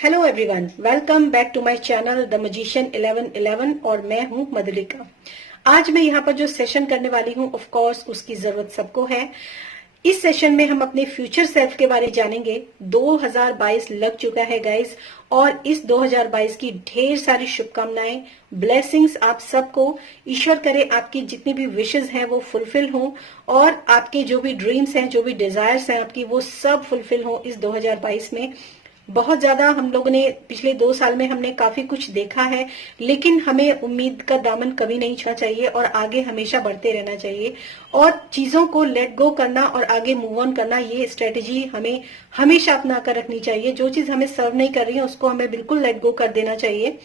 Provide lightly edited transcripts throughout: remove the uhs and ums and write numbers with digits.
Hello everyone, welcome back to my channel the magician 1111 और मैं हूं मधुलिका। आज मैं यहाँ पर जो सेशन करने वाली हूँ, ऑफ कोर्स उसकी जरूरत सबको है। इस सेशन में हम अपने फ्यूचर सेल्फ के बारे में जानेंगे। 2022 लग चुका है गाइस, और इस 2022 की ढेर सारी शुभकामनाएं, ब्लेसिंग्स आप सबको। ईश्वर करे आपकी जितनी भी विशेस हैं वो फुलफिल हों, और आपके जो भी ड्रीम्स हैं, जो भी डिजायर्स हैं आपकी, वो सब फुलफिल हों इस 2022 में। बहुत ज्यादा हम लोगों ने पिछले 2 साल में हमने काफी कुछ देखा है, लेकिन हमें उम्मीद का दामन कभी नहीं छूना चाहिए और आगे हमेशा बढ़ते रहना चाहिए। और चीजों को लेट गो करना और आगे मूव ऑन करना, ये स्ट्रेटेजी हमें हमेशा अपना कर रखनी चाहिए। जो चीज हमें सर्व नहीं कर रही है उसको हमें बिल्कुल लेट गो कर देना चाहिए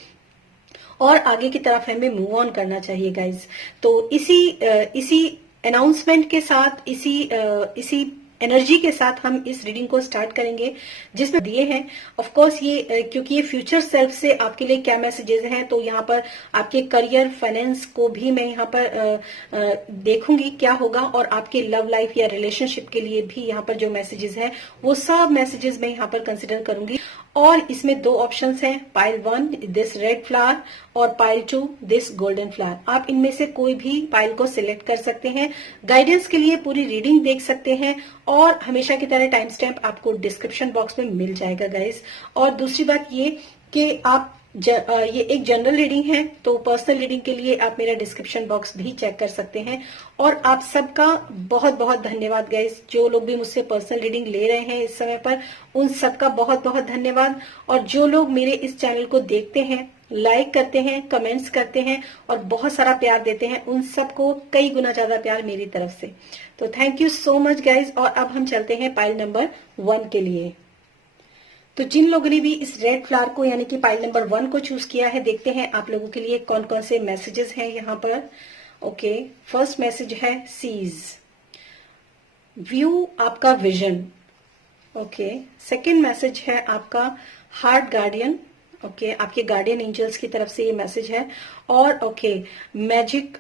और आगे की तरफ हमें मूव ऑन करना चाहिए गाइज। तो इसी अनाउंसमेंट के साथ, इसी एनर्जी के साथ हम इस रीडिंग को स्टार्ट करेंगे, जिसमें दिए हैं ऑफ कोर्स ये क्योंकि ये फ्यूचर सेल्फ से आपके लिए क्या मैसेजेस हैं। तो यहाँ पर आपके करियर, फाइनेंस को भी मैं यहाँ पर देखूंगी क्या होगा, और आपके लव लाइफ या रिलेशनशिप के लिए भी यहाँ पर जो मैसेजेस हैं वो सब मैसेजेस मैं यहाँ पर कंसिडर करूंगी। और इसमें 2 ऑप्शंस हैं, पाइल 1 दिस रेड फ्लावर और पाइल 2 दिस गोल्डन फ्लावर। आप इनमें से कोई भी पाइल को सिलेक्ट कर सकते हैं। गाइडेंस के लिए पूरी रीडिंग देख सकते हैं, और हमेशा की तरह टाइम स्टैम्प आपको डिस्क्रिप्शन बॉक्स में मिल जाएगा गाइस। और दूसरी बात ये कि आप ये एक जनरल रीडिंग है, तो पर्सनल रीडिंग के लिए आप मेरा डिस्क्रिप्शन बॉक्स भी चेक कर सकते हैं। और आप सबका बहुत बहुत धन्यवाद गाइस, जो लोग भी मुझसे पर्सनल रीडिंग ले रहे हैं इस समय पर, उन सबका बहुत बहुत धन्यवाद। और जो लोग मेरे इस चैनल को देखते हैं, लाइक करते हैं, कमेंट्स करते हैं और बहुत सारा प्यार देते हैं, उन सबको कई गुना ज्यादा प्यार मेरी तरफ से। तो thank you so much guys. और अब हम चलते हैं पाइल नंबर 1 के लिए। तो जिन लोगों ने भी इस रेड फ्लावर को यानी कि पाइल नंबर 1 को चूज किया है, देखते हैं आप लोगों के लिए कौन कौन से मैसेजेस हैं यहाँ पर। ओके, फर्स्ट मैसेज है सीज, व्यू आपका विजन। ओके, सेकंड मैसेज है आपका हार्ट गार्डियन। ओके, आपके गार्डियन एंजल्स की तरफ से ये मैसेज है। और ओके, मैजिक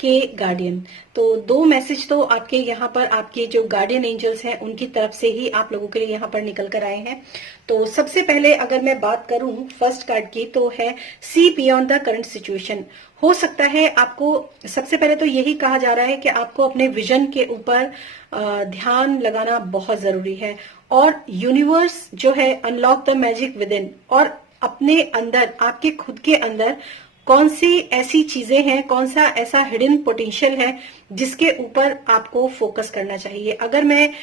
के गार्डियन। तो 2 मैसेज तो आपके यहाँ पर आपके जो गार्डियन एंजल्स हैं उनकी तरफ से ही आप लोगों के लिए यहाँ पर निकल कर आए हैं। तो सबसे पहले अगर मैं बात करूं फर्स्ट कार्ड की, तो है see beyond the current situation. हो सकता है आपको, सबसे पहले तो यही कहा जा रहा है कि आपको अपने विजन के ऊपर ध्यान लगाना बहुत जरूरी है। और यूनिवर्स जो है, unlock the magic with in, और अपने अंदर, आपके खुद के अंदर कौन सी ऐसी चीजें हैं, कौन सा ऐसा हिडन पोटेंशियल है जिसके ऊपर आपको फोकस करना चाहिए। अगर मैं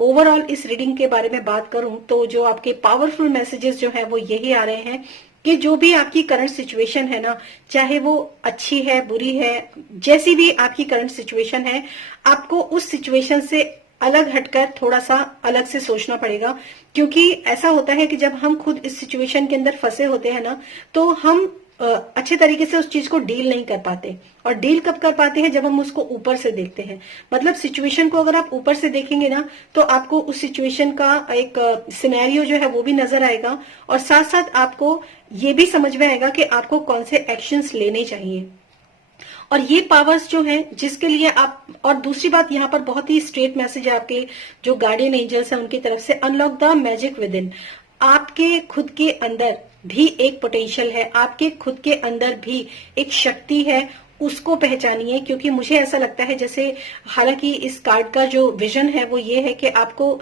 ओवरऑल इस रीडिंग के बारे में बात करूं, तो जो आपके पावरफुल मैसेजेस जो है वो यही आ रहे हैं कि जो भी आपकी करंट सिचुएशन है ना, चाहे वो अच्छी है, बुरी है, जैसी भी आपकी करंट सिचुएशन है, आपको उस सिचुएशन से अलग हटकर थोड़ा सा अलग से सोचना पड़ेगा। क्योंकि ऐसा होता है कि जब हम खुद इस सिचुएशन के अंदर फंसे होते हैं ना, तो हम अच्छे तरीके से उस चीज को डील नहीं कर पाते। और डील कब कर पाते हैं? जब हम उसको ऊपर से देखते हैं। मतलब सिचुएशन को अगर आप ऊपर से देखेंगे ना, तो आपको उस सिचुएशन का एक सिनेरियो जो है वो भी नजर आएगा, और साथ साथ आपको ये भी समझ में आएगा कि आपको कौन से एक्शंस लेने चाहिए। और ये पावर्स जो हैं जिसके लिए आप, और दूसरी बात यहाँ पर बहुत ही स्ट्रेट मैसेज है आपके जो गार्डियन एंजल्स हैं उनकी तरफ से, unlock the magic with in. आपके खुद के अंदर भी एक पोटेंशियल है, आपके खुद के अंदर भी एक शक्ति है, उसको पहचानिए। क्योंकि मुझे ऐसा लगता है जैसे, हालांकि इस कार्ड का जो विजन है वो ये है कि आपको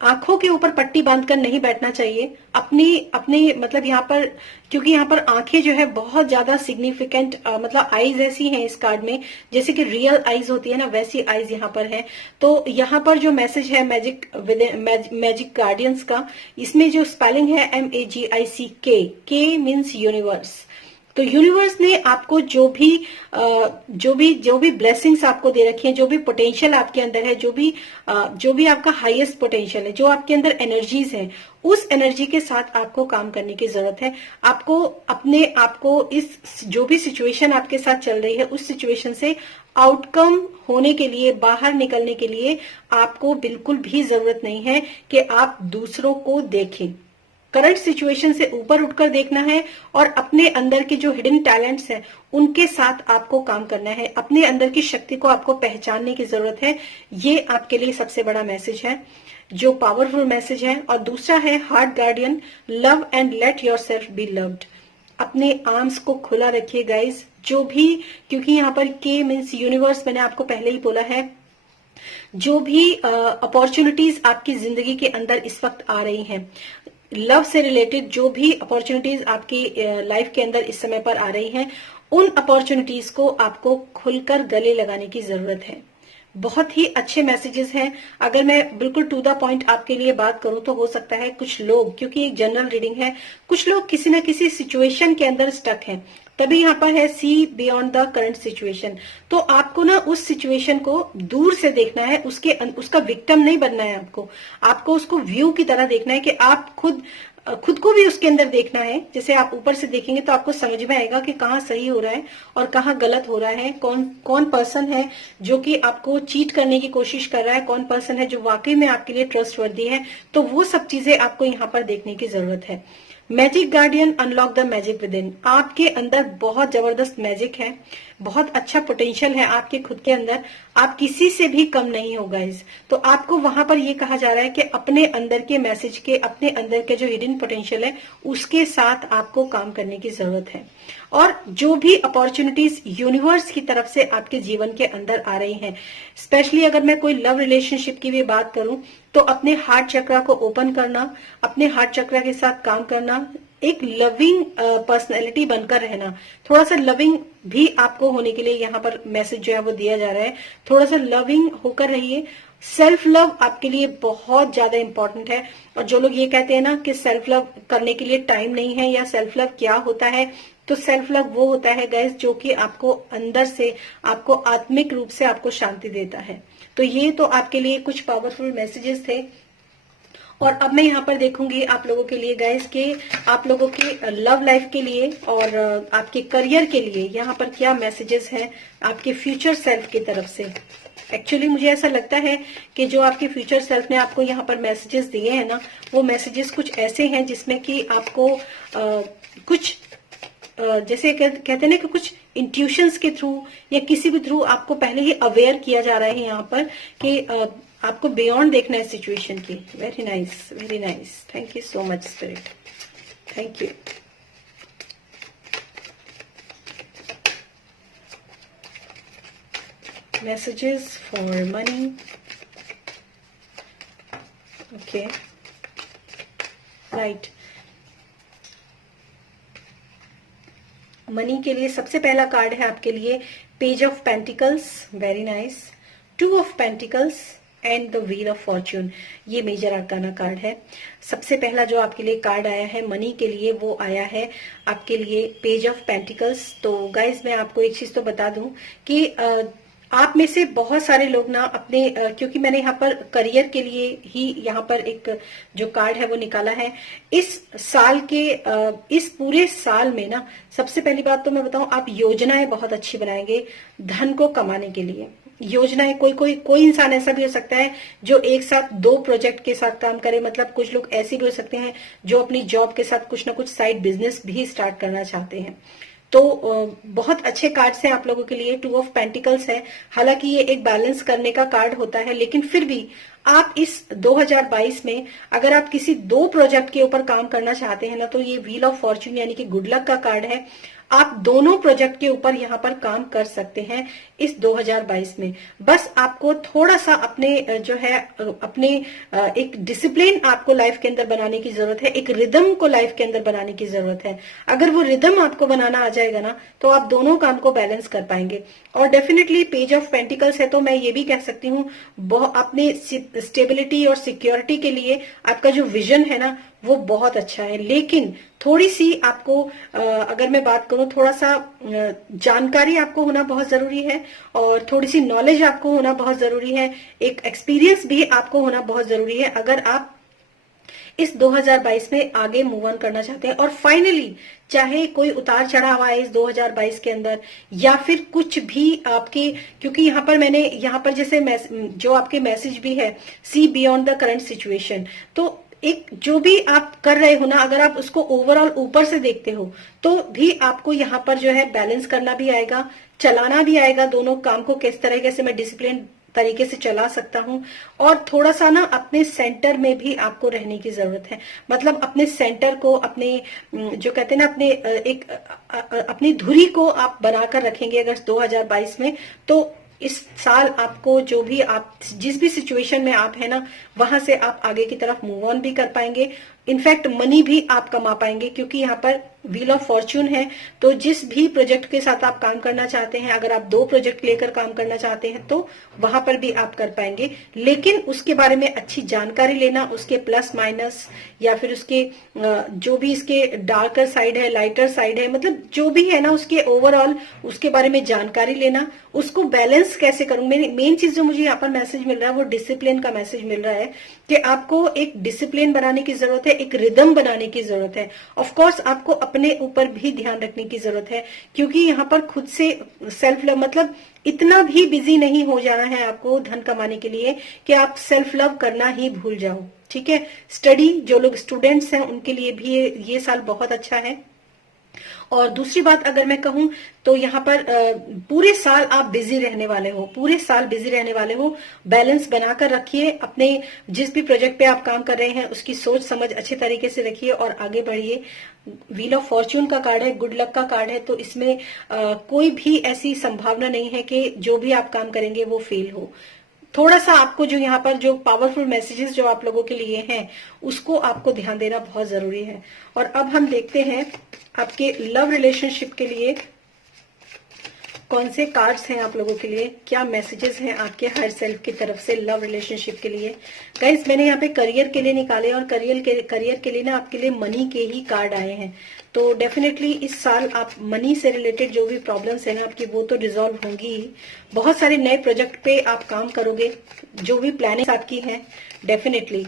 आंखों के ऊपर पट्टी बांधकर नहीं बैठना चाहिए। अपनी अपनी मतलब यहाँ पर, क्योंकि यहाँ पर आंखें जो है बहुत ज्यादा सिग्निफिकेंट, मतलब आईज ऐसी हैं इस कार्ड में, जैसे कि रियल आईज होती है ना, वैसी आईज यहाँ पर है। तो यहाँ पर जो मैसेज है मैजिक गार्डियंस का, इसमें जो स्पेलिंग है MAGICK, के मीन्स यूनिवर्स। तो यूनिवर्स ने आपको जो भी ब्लेसिंग्स आपको दे रखी हैं, जो भी पोटेंशियल आपके अंदर है, जो भी आपका हाईएस्ट पोटेंशियल है, जो आपके अंदर एनर्जीज है, उस एनर्जी के साथ आपको काम करने की जरूरत है। आपको अपने आप को इस जो भी सिचुएशन आपके साथ चल रही है, उस सिचुएशन से आउटकम होने के लिए, बाहर निकलने के लिए आपको बिल्कुल भी जरूरत नहीं है कि आप दूसरों को देखें। करंट सिचुएशन से ऊपर उठकर देखना है और अपने अंदर के जो हिडन टैलेंट्स हैं उनके साथ आपको काम करना है। अपने अंदर की शक्ति को आपको पहचानने की जरूरत है। ये आपके लिए सबसे बड़ा मैसेज है, जो पावरफुल मैसेज है। और दूसरा है heart guardian, love and let yourself be loved. अपने आर्म्स को खुला रखिए गाइस, जो भी, क्योंकि यहाँ पर के मीन्स यूनिवर्स, मैंने आपको पहले ही बोला है, जो भी अपॉर्चुनिटीज आपकी जिंदगी के अंदर इस वक्त आ रही हैं, लव से रिलेटेड जो भी अपॉर्चुनिटीज आपकी लाइफ के अंदर इस समय पर आ रही हैं, उन अपॉर्चुनिटीज को आपको खुलकर गले लगाने की जरूरत है। बहुत ही अच्छे मैसेजेस हैं। अगर मैं बिल्कुल टू द पॉइंट आपके लिए बात करूं तो हो सकता है कुछ लोग, क्योंकि एक जनरल रीडिंग है, कुछ लोग किसी न किसी सिचुएशन के अंदर स्टक हैं, तभी यहाँ पर है see beyond the current situation. तो आपको ना उस सिचुएशन को दूर से देखना है, उसका विक्टिम नहीं बनना है। आपको उसको व्यू की तरह देखना है कि आप खुद को भी उसके अंदर देखना है। जैसे आप ऊपर से देखेंगे तो आपको समझ में आएगा कि कहाँ सही हो रहा है और कहाँ गलत हो रहा है, कौन पर्सन है जो कि आपको चीट करने की कोशिश कर रहा है, कौन पर्सन है जो वाकई में आपके लिए ट्रस्टवर्दी है। तो वो सब चीजें आपको यहाँ पर देखने की जरूरत है। Magic guardian, unlock the magic with in. आपके अंदर बहुत जबरदस्त मैजिक है, बहुत अच्छा पोटेंशियल है आपके खुद के अंदर। आप किसी से भी कम नहीं हो गाइस। तो आपको वहां पर ये कहा जा रहा है कि अपने अंदर के मैसेज के, अपने अंदर के जो हिडन पोटेंशियल है उसके साथ आपको काम करने की जरूरत है। और जो भी अपॉर्चुनिटीज यूनिवर्स की तरफ से आपके जीवन के अंदर आ रही हैं, स्पेशली अगर मैं कोई लव रिलेशनशिप की भी बात करूं, तो अपने हार्ट चक्रा को ओपन करना, अपने हार्ट चक्रा के साथ काम करना, एक लविंग पर्सनैलिटी बनकर रहना, थोड़ा सा लविंग भी आपको होने के लिए यहाँ पर मैसेज जो है वो दिया जा रहा है। थोड़ा सा लविंग होकर रहिए। सेल्फ लव आपके लिए बहुत ज्यादा इंपॉर्टेंट है। और जो लोग ये कहते हैं ना कि सेल्फ लव करने के लिए टाइम नहीं है, या सेल्फ लव क्या होता है, तो सेल्फ लव वो होता है गाइस जो कि आपको अंदर से, आपको आत्मिक रूप से आपको शांति देता है। तो ये तो आपके लिए कुछ पावरफुल मैसेजेस थे। और अब मैं यहाँ पर देखूंगी आप लोगों के लिए गाइस के आप लोगों के लव लाइफ के लिए और आपके करियर के लिए यहाँ पर क्या मैसेजेस हैं आपके फ्यूचर सेल्फ की तरफ से। एक्चुअली मुझे ऐसा लगता है कि जो आपके फ्यूचर सेल्फ ने आपको यहाँ पर मैसेजेस दिए हैं ना, वो मैसेजेस कुछ ऐसे हैं जिसमें कि आपको कुछ जैसे कहते हैं ना कि कुछ इंट्यूशंस के थ्रू या किसी भी थ्रू आपको पहले ही अवेयर किया जा रहा है यहाँ पर कि आपको बियॉन्ड देखना है सिचुएशन की। Very nice, very nice. Thank you so much spirit, thank you. Messages for money, okay, right. Money के लिए सबसे पहला कार्ड है आपके लिए page of pentacles, very nice. 2 of pentacles and the wheel of Fortune, ये major आर्काना card है। सबसे पहला जो आपके लिए कार्ड आया है मनी के लिए, वो आया है आपके लिए पेज ऑफ पेंटिकल्स। तो गाइज मैं आपको एक चीज तो बता दूं कि आप में से बहुत सारे लोग ना अपने क्योंकि मैंने यहाँ पर करियर के लिए ही यहाँ पर एक जो कार्ड है वो निकाला है। इस साल के इस पूरे साल में ना, सबसे पहली बात तो मैं बताऊं, आप योजनाएं बहुत अच्छी बनाएंगे धन को कमाने के लिए। योजनाएं, कोई इंसान ऐसा भी हो सकता है जो एक साथ 2 प्रोजेक्ट के साथ काम करे। मतलब कुछ लोग ऐसे भी हो सकते हैं जो अपनी जॉब के साथ कुछ ना कुछ साइड बिजनेस भी स्टार्ट करना चाहते हैं। तो बहुत अच्छे कार्ड्स हैं आप लोगों के लिए। 2 ऑफ पेंटिकल्स है। हालांकि ये एक बैलेंस करने का कार्ड होता है, लेकिन फिर भी आप इस 2022 में अगर आप किसी 2 प्रोजेक्ट के ऊपर काम करना चाहते हैं ना, तो ये व्हील ऑफ फॉर्च्यून यानी कि गुड लक का कार्ड है। आप दोनों प्रोजेक्ट के ऊपर यहाँ पर काम कर सकते हैं इस 2022 में। बस आपको थोड़ा सा अपने जो है अपने एक डिसिप्लिन आपको लाइफ के अंदर बनाने की जरूरत है, एक रिदम को लाइफ के अंदर बनाने की जरूरत है। अगर वो रिदम आपको बनाना आ जाएगा ना, तो आप दोनों काम को बैलेंस कर पाएंगे। और डेफिनेटली पेज ऑफ पेंटिकल्स है, तो मैं ये भी कह सकती हूँ अपने स्टेबिलिटी और सिक्योरिटी के लिए आपका जो विजन है ना वो बहुत अच्छा है। लेकिन थोड़ी सी आपको अगर मैं बात करूं, थोड़ा सा जानकारी आपको होना बहुत जरूरी है और थोड़ी सी नॉलेज आपको होना बहुत जरूरी है, एक एक्सपीरियंस भी आपको होना बहुत जरूरी है अगर आप इस 2022 में आगे मूव ऑन करना चाहते हैं। और फाइनली चाहे कोई उतार चढ़ाव आए इस 2022 के अंदर या फिर कुछ भी आपके, क्योंकि यहाँ पर मैंने यहाँ पर जैसे जो आपके मैसेज भी है see beyond the current situation, तो एक जो भी आप कर रहे हो ना, अगर आप उसको ओवरऑल ऊपर से देखते हो तो भी आपको यहाँ पर जो है बैलेंस करना भी आएगा, चलाना भी आएगा, दोनों काम को किस तरीके से मैं डिसिप्लिन तरीके से चला सकता हूँ। और थोड़ा सा ना अपने सेंटर में भी आपको रहने की जरूरत है, मतलब अपने सेंटर को, अपने जो कहते हैं ना, अपने अपनी धुरी को आप बनाकर रखेंगे अगर 2022 में, तो इस साल आपको जो भी आप जिस भी सिचुएशन में आप है ना, वहां से आप आगे की तरफ मूव ऑन भी कर पाएंगे। इनफैक्ट मनी भी आप कमा पाएंगे, क्योंकि यहाँ पर व्हील ऑफ फॉर्च्यून है। तो जिस भी प्रोजेक्ट के साथ आप काम करना चाहते हैं, अगर आप 2 प्रोजेक्ट लेकर काम करना चाहते हैं तो वहां पर भी आप कर पाएंगे, लेकिन उसके बारे में अच्छी जानकारी लेना, उसके प्लस माइनस या फिर उसके जो भी इसके डार्कर साइड है, लाइटर साइड है, मतलब जो भी है ना उसके ओवरऑल उसके बारे में जानकारी लेना, उसको बैलेंस कैसे करूं। मेन चीज जो मुझे यहाँ पर मैसेज मिल रहा है वो डिसिप्लिन का मैसेज मिल रहा है कि आपको एक डिसिप्लिन बनाने की जरूरत है, एक रिदम बनाने की जरूरत है। ऑफ कोर्स आपको अपने ऊपर भी ध्यान रखने की जरूरत है, क्योंकि यहाँ पर खुद से सेल्फ लव, मतलब इतना भी बिजी नहीं हो जाना है आपको धन कमाने के लिए कि आप सेल्फ लव करना ही भूल जाओ। ठीक है, स्टडी, जो लोग स्टूडेंट्स हैं उनके लिए भी ये साल बहुत अच्छा है। और दूसरी बात अगर मैं कहूं तो यहाँ पर पूरे साल आप बिजी रहने वाले हो, पूरे साल बिजी रहने वाले हो। बैलेंस बनाकर रखिए, अपने जिस भी प्रोजेक्ट पे आप काम कर रहे हैं उसकी सोच समझ अच्छे तरीके से रखिए और आगे बढ़िए। व्हील ऑफ फॉर्च्यून का कार्ड है, गुड लक का कार्ड है, तो इसमें कोई भी ऐसी संभावना नहीं है कि जो भी आप काम करेंगे वो फेल हो। थोड़ा सा आपको जो यहाँ पर जो पावरफुल मैसेजेस जो आप लोगों के लिए हैं उसको आपको ध्यान देना बहुत जरूरी है। और अब हम देखते हैं आपके लव रिलेशनशिप के लिए कौन से कार्ड्स हैं आप लोगों के लिए, क्या मैसेजेस हैं आपके हायर सेल्फ की तरफ से लव रिलेशनशिप के लिए। गाइस मैंने यहाँ पे करियर के लिए निकाले और करियर के लिए ना आपके लिए मनी के ही कार्ड आए हैं। तो डेफिनेटली इस साल आप मनी से रिलेटेड जो भी प्रॉब्लम्स हैं आपकी वो तो रिजॉल्व होंगी ही। बहुत सारे नए प्रोजेक्ट पे आप काम करोगे, जो भी प्लानिंग आपकी है। डेफिनेटली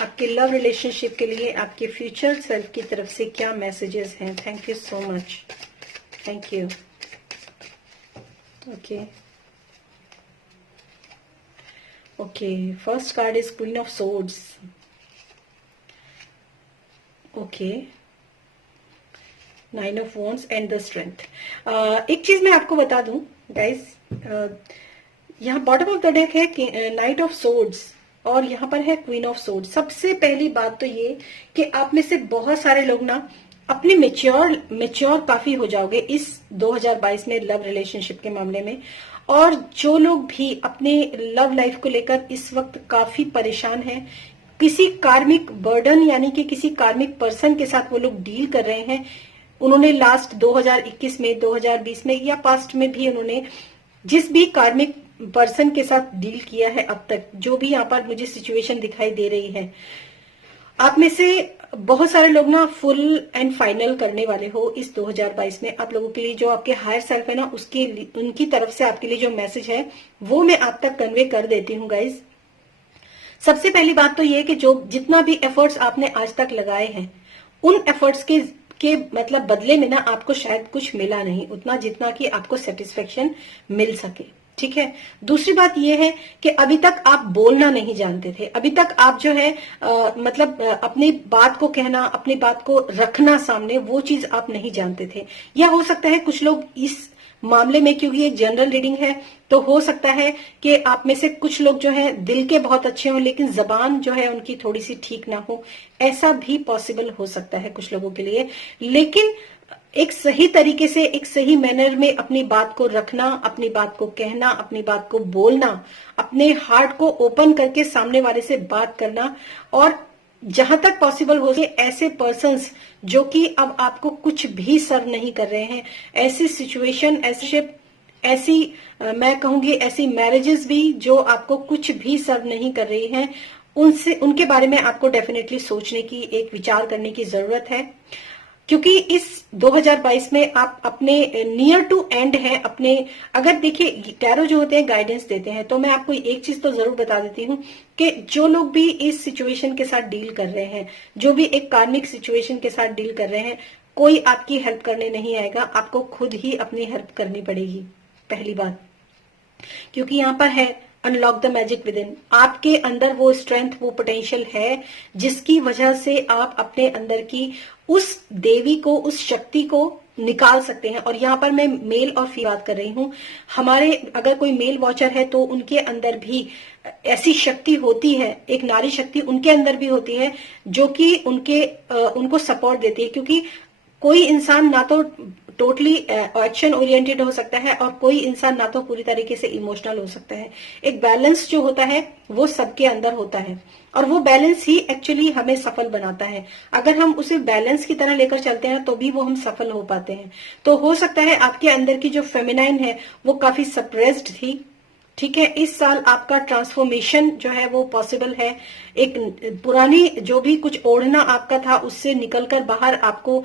आपके लव रिलेशनशिप के लिए आपके फ्यूचर सेल्फ की तरफ से क्या मैसेजेस हैं। Thank you so much, thank you. Okay, first card is queen of swords. Okay, 9 of wands and the strength. एक चीज मैं आपको बता दूं गाइस, यहाँ बॉटम ऑफ द डेक है नाइट ऑफ सोर्ड्स और यहाँ पर है क्वीन ऑफ सोर्ड्स। सबसे पहली बात तो ये कि आप में से बहुत सारे लोग ना अपने मेच्योर काफी हो जाओगे इस 2022 में लव रिलेशनशिप के मामले में। और जो लोग भी अपने लव लाइफ को लेकर इस वक्त काफी परेशान हैं, किसी कार्मिक बर्डन यानी कि किसी कार्मिक पर्सन के साथ वो लोग डील कर रहे हैं, उन्होंने लास्ट 2021 में, 2020 में या पास्ट में भी उन्होंने जिस भी कार्मिक पर्सन के साथ डील किया है अब तक, जो भी यहाँ पर मुझे सिचुएशन दिखाई दे रही है, आप में से बहुत सारे लोग ना फुल एंड फाइनल करने वाले हो इस 2022 में। आप लोगों के लिए जो आपके हायर सेल्फ है ना उसके उनकी तरफ से आपके लिए जो मैसेज है वो मैं आप तक कन्वे कर देती हूँ गाइज। सबसे पहली बात तो ये कि जो जितना भी एफर्ट्स आपने आज तक लगाए हैं उन एफर्ट्स के मतलब बदले में ना आपको शायद कुछ मिला नहीं उतना जितना कि आपको सेटिस्फेक्शन मिल सके। ठीक है, दूसरी बात यह है कि अभी तक आप बोलना नहीं जानते थे, अभी तक आप जो है मतलब अपनी बात को कहना, अपनी बात को रखना सामने, वो चीज आप नहीं जानते थे। या हो सकता है कुछ लोग इस मामले में, क्योंकि एक जनरल रीडिंग है तो हो सकता है कि आप में से कुछ लोग जो है दिल के बहुत अच्छे हों लेकिन जबान जो है उनकी थोड़ी सी ठीक ना हो, ऐसा भी पॉसिबल हो सकता है कुछ लोगों के लिए। लेकिन एक सही तरीके से, एक सही मैनर में अपनी बात को रखना, अपनी बात को कहना, अपनी बात को बोलना, अपने हार्ट को ओपन करके सामने वाले से बात करना, और जहां तक पॉसिबल हो सके ऐसे पर्सन्स जो कि अब आपको कुछ भी सर्व नहीं कर रहे हैं, ऐसी सिचुएशन, ऐसी मैं कहूंगी ऐसी मैरिजेस भी जो आपको कुछ भी सर्व नहीं कर रही हैं, उनके बारे में आपको डेफिनेटली सोचने की, एक विचार करने की जरूरत है। क्योंकि इस 2022 में आप अपने नियर टू एंड हैं अपने, अगर देखिए टैरो जो होते हैं गाइडेंस देते हैं, तो मैं आपको एक चीज तो जरूर बता देती हूँ कि जो लोग भी इस सिचुएशन के साथ डील कर रहे हैं, जो भी एक कार्मिक सिचुएशन के साथ डील कर रहे हैं, कोई आपकी हेल्प करने नहीं आएगा, आपको खुद ही अपनी हेल्प करनी पड़ेगी, पहली बात। क्योंकि यहाँ पर है unlock the magic with in. आपके अंदर वो स्ट्रेंथ, वो पोटेंशियल है जिसकी वजह से आप अपने अंदर की उस देवी को, उस शक्ति को निकाल सकते हैं। और यहाँ पर मैं मेल और फीमेल बात कर रही हूँ। हमारे अगर कोई मेल वॉचर है तो उनके अंदर भी ऐसी शक्ति होती है, एक नारी शक्ति उनके अंदर भी होती है जो कि उनको सपोर्ट देती है। क्योंकि कोई इंसान ना तो टोटली एक्शन ओरिएंटेड हो सकता है और कोई इंसान ना तो पूरी तरीके से इमोशनल हो सकता है। एक बैलेंस जो होता है वो सबके अंदर होता है और वो बैलेंस ही एक्चुअली हमें सफल बनाता है। अगर हम उसे बैलेंस की तरह लेकर चलते हैं तो भी वो हम सफल हो पाते हैं। तो हो सकता है आपके अंदर की जो फेमिनाइन है वो काफी सप्रेस्ड थी, ठीक है। इस साल आपका ट्रांसफॉर्मेशन जो है वो पॉसिबल है। एक पुरानी जो भी कुछ ओढ़ना आपका था उससे निकलकर बाहर आपको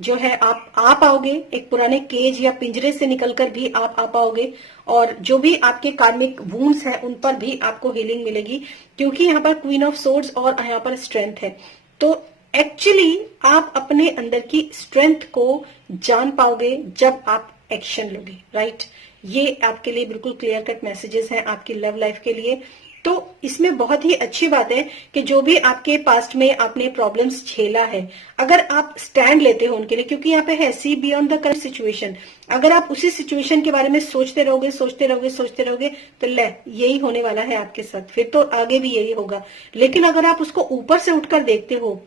जो है आप आ पाओगे। एक पुराने केज या पिंजरे से निकलकर भी आप आ पाओगे और जो भी आपके कार्मिक वुंड्स हैं उन पर भी आपको हीलिंग मिलेगी। क्योंकि यहाँ पर क्वीन ऑफ सोर्ड्स और यहाँ पर स्ट्रेंथ है। तो एक्चुअली आप अपने अंदर की स्ट्रेंथ को जान पाओगे जब आप एक्शन लोगे, राइट। ये आपके लिए बिल्कुल क्लियर कट मैसेजेस हैं आपकी लव लाइफ के लिए। तो इसमें बहुत ही अच्छी बात है कि जो भी आपके पास्ट में आपने प्रॉब्लम्स झेला है, अगर आप स्टैंड लेते हो उनके लिए, क्योंकि यहाँ पे है see beyond the current situation. अगर आप उसी सिचुएशन के बारे में सोचते रहोगे सोचते रहोगे सोचते रहोगे तो यही होने वाला है आपके साथ, फिर तो आगे भी यही होगा। लेकिन अगर आप उसको ऊपर से उठकर देखते हो,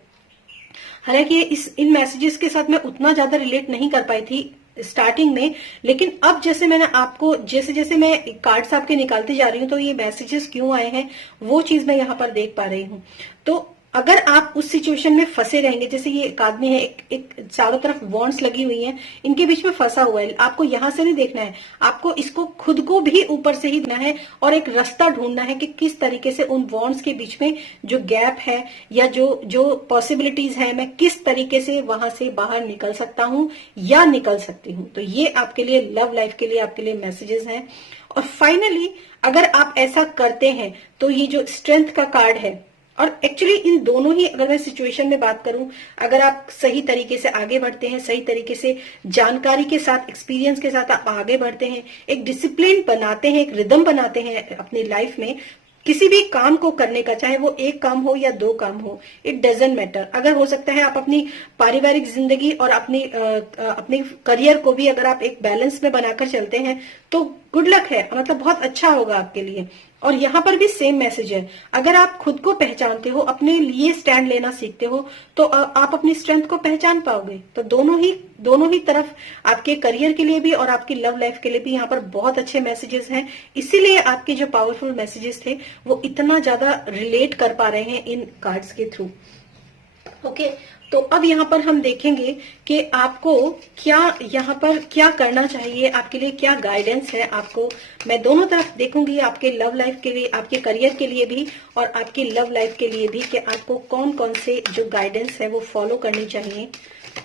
हालांकि इन मैसेजेस के साथ मैं उतना ज्यादा रिलेट नहीं कर पाई थी स्टार्टिंग में, लेकिन अब जैसे मैंने आपको जैसे जैसे मैं कार्ड्स आपके निकालती जा रही हूँ तो ये मैसेजेस क्यों आए हैं वो चीज मैं यहाँ पर देख पा रही हूँ। तो अगर आप उस सिचुएशन में फंसे रहेंगे, जैसे ये एक आदमी है, एक चारों तरफ वॉन्ड्स लगी हुई हैं, इनके बीच में फंसा हुआ है, आपको यहां से नहीं देखना है, आपको इसको खुद को भी ऊपर से ही देखना है और एक रास्ता ढूंढना है कि किस तरीके से उन वॉन्ड्स के बीच में जो गैप है या जो पॉसिबिलिटीज है, मैं किस तरीके से वहां से बाहर निकल सकता हूं या निकल सकती हूँ। तो ये आपके लिए लव लाइफ के लिए आपके लिए मैसेजेस हैं। और फाइनली अगर आप ऐसा करते हैं तो ये जो स्ट्रेंथ का कार्ड है, और एक्चुअली इन दोनों ही अगर मैं सिचुएशन में बात करूं, अगर आप सही तरीके से आगे बढ़ते हैं, सही तरीके से जानकारी के साथ, एक्सपीरियंस के साथ आप आगे बढ़ते हैं, एक डिसिप्लिन बनाते हैं, एक रिदम बनाते हैं अपनी लाइफ में, किसी भी काम को करने का, चाहे वो एक काम हो या दो काम हो, इट डजेंट मैटर। अगर हो सकता है आप अपनी पारिवारिक जिंदगी और अपनी करियर को भी अगर आप एक बैलेंस में बनाकर चलते हैं तो गुड लक है, मतलब बहुत अच्छा होगा आपके लिए। और यहाँ पर भी सेम मैसेज है, अगर आप खुद को पहचानते हो, अपने लिए स्टैंड लेना सीखते हो तो आप अपनी स्ट्रेंथ को पहचान पाओगे। तो दोनों ही तरफ आपके करियर के लिए भी और आपकी लव लाइफ के लिए भी यहाँ पर बहुत अच्छे मैसेजेस हैं। इसीलिए आपके जो पावरफुल मैसेजेस थे वो इतना ज्यादा रिलेट कर पा रहे हैं इन कार्ड्स के थ्रू। ओके, तो अब यहाँ पर हम देखेंगे कि आपको यहाँ पर क्या करना चाहिए, आपके लिए क्या गाइडेंस है। आपको मैं दोनों तरफ देखूंगी, आपके लव लाइफ के लिए, आपके करियर के लिए भी और आपकी लव लाइफ के लिए भी, कि आपको कौन कौन से जो गाइडेंस है वो फॉलो करनी चाहिए,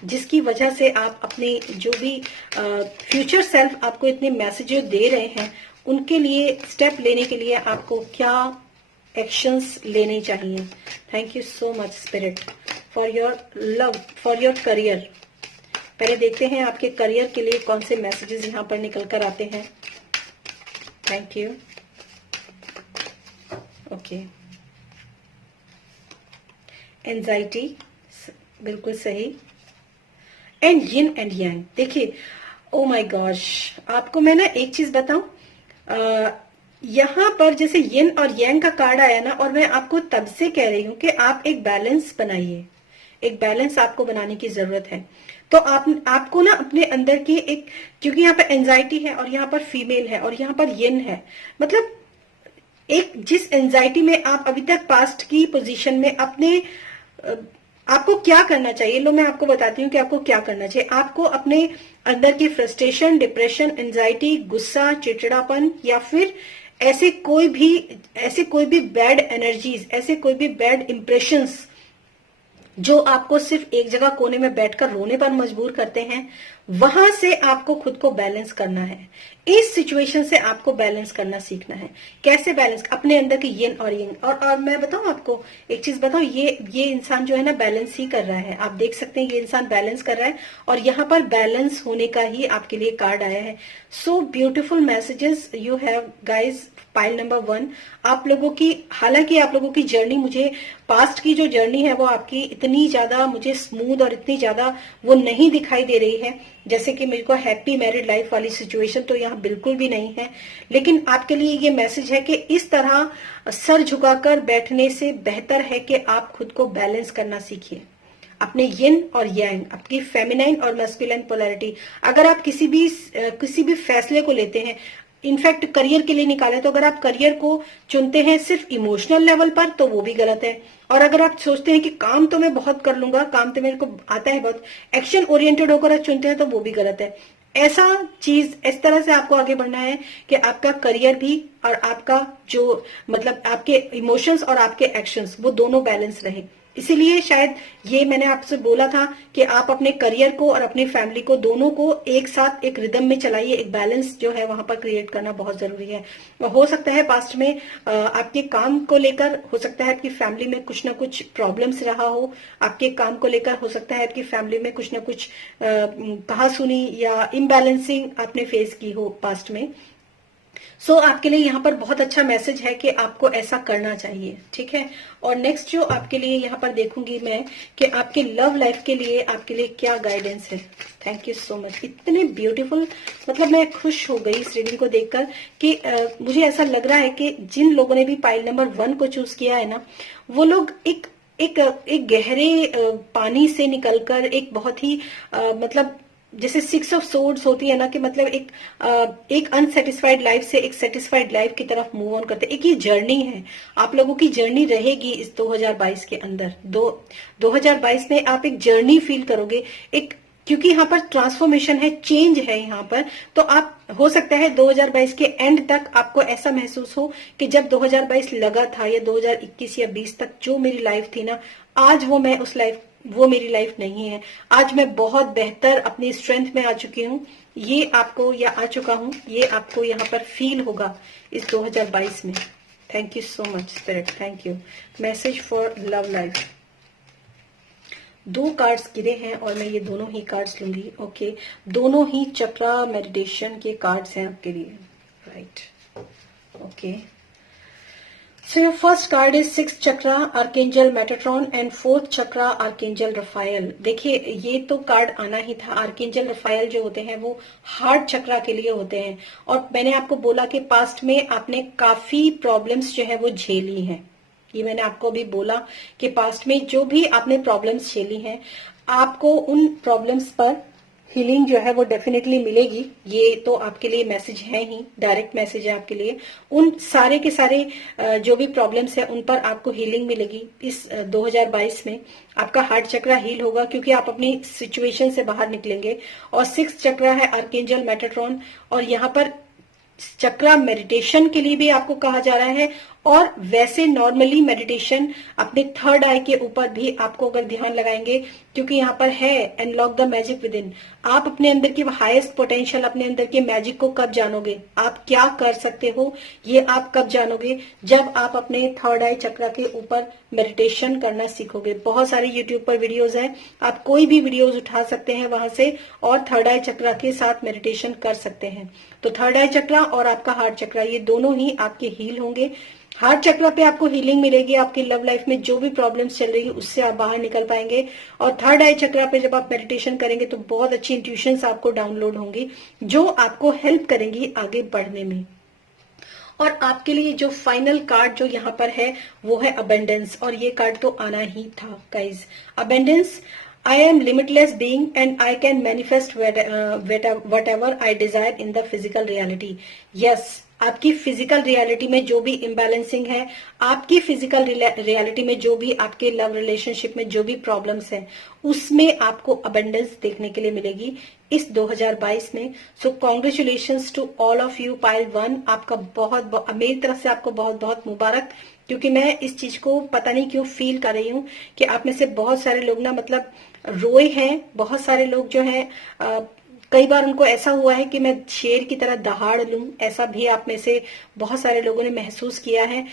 जिसकी वजह से आप अपने जो भी फ्यूचर सेल्फ आपको इतने मैसेजेस दे रहे हैं उनके लिए स्टेप लेने के लिए आपको क्या एक्शंस लेने चाहिए। Thank you so much spirit for your love, for your career. पहले देखते हैं आपके करियर के लिए कौन से मैसेजेस यहाँ पर निकल कर आते हैं। Thank you. ओके, एंजाइटी, बिल्कुल सही। एंड यिन एंड यांग, देखिए, ओ माय गॉश, आपको मैं ना एक चीज बताऊं, यहाँ पर जैसे यिन और यांग का कार्ड आया ना, और मैं आपको तब से कह रही हूं कि आप एक बैलेंस बनाइए, एक बैलेंस आपको बनाने की जरूरत है। तो आपको ना अपने अंदर की एक, क्योंकि यहाँ पर एंजाइटी है और यहाँ पर फीमेल है और यहाँ पर यिन है, मतलब एक जिस एंजाइटी में आप अभी तक पास्ट की पोजीशन में अपने आपको क्या करना चाहिए, लो मैं आपको बताती हूँ कि आपको क्या करना चाहिए। आपको अपने अंदर की फ्रस्ट्रेशन, डिप्रेशन, एंजाइटी, गुस्सा, चिड़चिड़ापन या फिर ऐसे कोई भी बैड एनर्जीज, ऐसे कोई भी बैड इंप्रेशंस जो आपको सिर्फ एक जगह कोने में बैठकर रोने पर मजबूर करते हैं, वहां से आपको खुद को बैलेंस करना है। इस सिचुएशन से आपको बैलेंस करना सीखना है। कैसे बैलेंस? अपने अंदर की यिन और यंग। और मैं बताऊं आपको एक चीज बताऊं, ये इंसान जो है ना बैलेंस ही कर रहा है। आप देख सकते हैं ये इंसान बैलेंस कर रहा है और यहाँ पर बैलेंस होने का ही आपके लिए कार्ड आया है। So beautiful messages you have guys. Pile number 1, आप लोगों की, हालांकि आप लोगों की जर्नी, मुझे पास्ट की जो जर्नी है वो आपकी इतनी ज्यादा मुझे स्मूथ और इतनी ज्यादा वो नहीं दिखाई दे रही है जैसे कि मुझको हैप्पी मैरिड लाइफ वाली सिचुएशन तो यहाँ बिल्कुल भी नहीं है। लेकिन आपके लिए ये मैसेज है कि इस तरह सर झुकाकर बैठने से बेहतर है कि आप खुद को बैलेंस करना सीखिए। अपने यिन और यांग, आपकी फेमिनाइन और मैस्कुलिन पोलैरिटी, अगर आप किसी भी फैसले को लेते हैं, इनफैक्ट करियर के लिए निकाले तो अगर आप करियर को चुनते हैं सिर्फ इमोशनल लेवल पर तो वो भी गलत है। और अगर आप सोचते हैं कि काम तो मैं बहुत कर लूंगा, काम तो मेरे को आता है बहुत, एक्शन ओरिएंटेड होकर आप चुनते हैं तो वो भी गलत है। ऐसा चीज इस तरह से आपको आगे बढ़ना है कि आपका करियर भी और आपका जो मतलब आपके इमोशंस और आपके एक्शंस वो दोनों बैलेंस रहे। इसीलिए शायद ये मैंने आपसे बोला था कि आप अपने करियर को और अपनी फैमिली को दोनों को एक साथ एक रिदम में चलाइए। एक बैलेंस जो है वहां पर क्रिएट करना बहुत जरूरी है। हो सकता है पास्ट में आपके काम को लेकर, हो सकता है आपकी फैमिली में कुछ ना कुछ प्रॉब्लम्स रहा हो, आपके काम को लेकर हो सकता है आपकी फैमिली में कुछ ना कुछ कहा सुनी या इम्बैलेंसिंग आपने फेस की हो पास्ट में। सो आपके लिए यहाँ पर बहुत अच्छा मैसेज है कि आपको ऐसा करना चाहिए, ठीक है। और नेक्स्ट जो आपके लिए यहाँ पर देखूंगी मैं कि आपके लव लाइफ के लिए आपके लिए क्या गाइडेंस है। Thank you so much. इतने ब्यूटीफुल, मतलब मैं खुश हो गई इस रीडिंग को देखकर कि मुझे ऐसा लग रहा है कि जिन लोगों ने भी पाइल नंबर 1 को चूज किया है ना, वो लोग एक गहरे पानी से निकलकर एक बहुत ही मतलब जैसे 6 ऑफ सोर्ड्स होती है ना, कि मतलब एक अनसेटिस्फाइड लाइफ से एक सेटिस्फाइड लाइफ की तरफ मूव ऑन करते हैं। एक ये जर्नी है, आप लोगों की जर्नी रहेगी इस 2022 के अंदर। 2022 में आप एक जर्नी फील करोगे, एक, क्योंकि यहाँ पर ट्रांसफॉर्मेशन है, चेंज है यहाँ पर। तो आप, हो सकता है 2022 के एंड तक आपको ऐसा महसूस हो कि जब 2022 लगा था या 2021 या 20 तक जो मेरी लाइफ थी ना, आज वो मेरी लाइफ नहीं है। आज मैं बहुत बेहतर अपनी स्ट्रेंथ में आ चुकी हूँ, ये आपको, या आ चुका हूँ, ये आपको यहाँ पर फील होगा इस 2022 में। Thank you so much spirit, thank you. Message for love life. 2 cards गिरे हैं और मैं ये दोनों ही कार्ड्स लूंगी। ओके, दोनों ही चक्रा मेडिटेशन के कार्ड्स हैं आपके लिए, right. Okay, so your first card is 6th chakra archangel Metatron and 4th chakra archangel Raphael। देखिए ये तो कार्ड आना ही था। आर्केंजल रफायल जो होते हैं वो हार्ट चक्रा के लिए होते हैं। और मैंने आपको बोला कि पास्ट में आपने काफी प्रॉब्लम्स जो है वो झेली हैं। ये मैंने आपको अभी बोला कि पास्ट में जो भी आपने प्रॉब्लम्स झेली हैं, आपको उन प्रॉब्लम्स पर हीलिंग जो है वो डेफिनेटली मिलेगी। ये तो आपके लिए मैसेज है ही, डायरेक्ट मैसेज है आपके लिए। उन सारे के सारे जो भी प्रॉब्लम्स है उन पर आपको हीलिंग मिलेगी इस 2022 में। आपका हार्ट चक्रा हील होगा क्योंकि आप अपनी सिचुएशन से बाहर निकलेंगे। और 6th चक्रा है आर्केंजल मेटाट्रॉन, और यहाँ पर चक्रा मेडिटेशन के लिए भी आपको कहा जा रहा है। और वैसे नॉर्मली मेडिटेशन अपने 3rd आई के ऊपर भी आपको अगर ध्यान लगाएंगे, क्योंकि यहाँ पर है unlock the magic with in. आप अपने अंदर की हाईएस्ट पोटेंशियल, अपने अंदर के मैजिक को कब जानोगे, आप क्या कर सकते हो, ये आप कब जानोगे, जब आप अपने 3rd आई चक्रा के ऊपर मेडिटेशन करना सीखोगे। बहुत सारे यूट्यूब पर वीडियोज हैं, आप कोई भी वीडियोज उठा सकते हैं वहां से और 3rd आई चक्रा के साथ मेडिटेशन कर सकते हैं। तो 3rd आई चक्रा और आपका हार्ट चक्रा, ये दोनों ही आपके हील होंगे। हार्ट चक्र पे आपको हीलिंग मिलेगी, आपकी लव लाइफ में जो भी प्रॉब्लम्स चल रही है उससे आप बाहर निकल पाएंगे। और 3rd आई चक्र पे जब आप मेडिटेशन करेंगे तो बहुत अच्छी इंट्यूशंस आपको डाउनलोड होंगी जो आपको हेल्प करेंगी आगे बढ़ने में। और आपके लिए जो फाइनल कार्ड जो यहाँ पर है वो है अबेंडेंस, और ये कार्ड तो आना ही था guys. Abundance, I am limitless being and I can manifest whatever I desire in the physical reality। Yes, आपकी फिजिकल रियलिटी में जो भी इम्बैलेंसिंग है, आपकी फिजिकल रियलिटी में जो भी आपके लव रिलेशनशिप में जो भी प्रॉब्लम्स हैं, उसमें आपको अबेंडेंस देखने के लिए मिलेगी इस 2022 में। So congratulations to all of you. Pile 1, आपका बहुत मेरी तरफ से आपको बहुत बहुत मुबारक, क्योंकि मैं इस चीज को पता नहीं क्यों फील कर रही हूँ कि आप में से बहुत सारे लोग ना मतलब रोए हैं, बहुत सारे लोग जो हैं कई बार उनको ऐसा हुआ है कि मैं शेर की तरह दहाड़ लूं, ऐसा भी आप में से बहुत सारे लोगों ने महसूस किया है।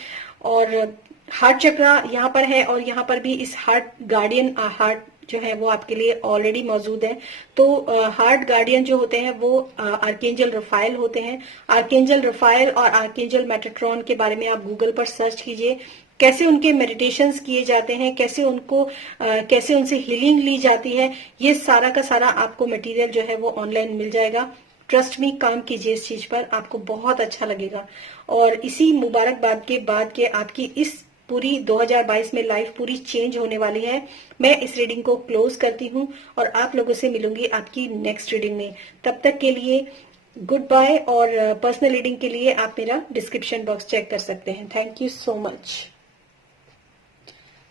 और हार्ट चक्रा यहाँ पर है और यहाँ पर भी इस हार्ट गार्डियन हार्ट जो है वो आपके लिए ऑलरेडी मौजूद है। तो हार्ट गार्डियन जो होते हैं वो आर्कएंजल रफाइल होते हैं। आर्कएंजल रफाइल और आर्कएंजल मेटाट्रॉन के बारे में आप गूगल पर सर्च कीजिए, कैसे उनके मेडिटेशंस किए जाते हैं, कैसे उनको कैसे उनसे हीलिंग ली जाती है, ये सारा का सारा आपको मटेरियल जो है वो ऑनलाइन मिल जाएगा। ट्रस्ट मी, काम कीजिए इस चीज पर, आपको बहुत अच्छा लगेगा। और इसी मुबारकबाद के बाद के आपकी इस पूरी 2022 में लाइफ पूरी चेंज होने वाली है। मैं इस रीडिंग को क्लोज करती हूँ और आप लोगों से मिलूंगी आपकी नेक्स्ट रीडिंग में। तब तक के लिए गुड बाय। और पर्सनल रीडिंग के लिए आप मेरा डिस्क्रिप्शन बॉक्स चेक कर सकते हैं। Thank you so much.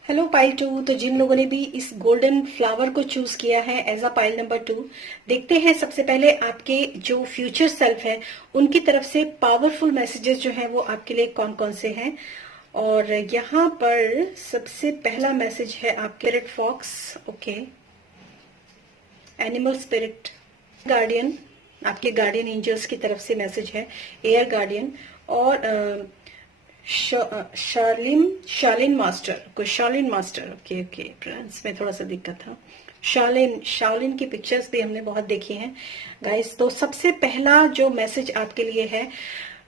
Hello pile 2, तो जिन लोगों ने भी इस गोल्डन फ्लावर को चूज किया है एज अ पाइल नंबर 2, देखते हैं सबसे पहले आपके जो फ्यूचर सेल्फ है उनकी तरफ से पावरफुल मैसेजेस जो हैं वो आपके लिए कौन कौन से हैं। और यहाँ पर सबसे पहला मैसेज है आपके spirit fox, okay, animal spirit guardian, आपके गार्डियन एंजल्स की तरफ से मैसेज है, एयर गार्डियन। और Shaolin master, okay okay, pronounce में थोड़ा सा दिक्कत था। शालिन की पिक्चर्स भी हमने बहुत देखी हैं गाइस। तो सबसे पहला जो मैसेज आपके लिए है,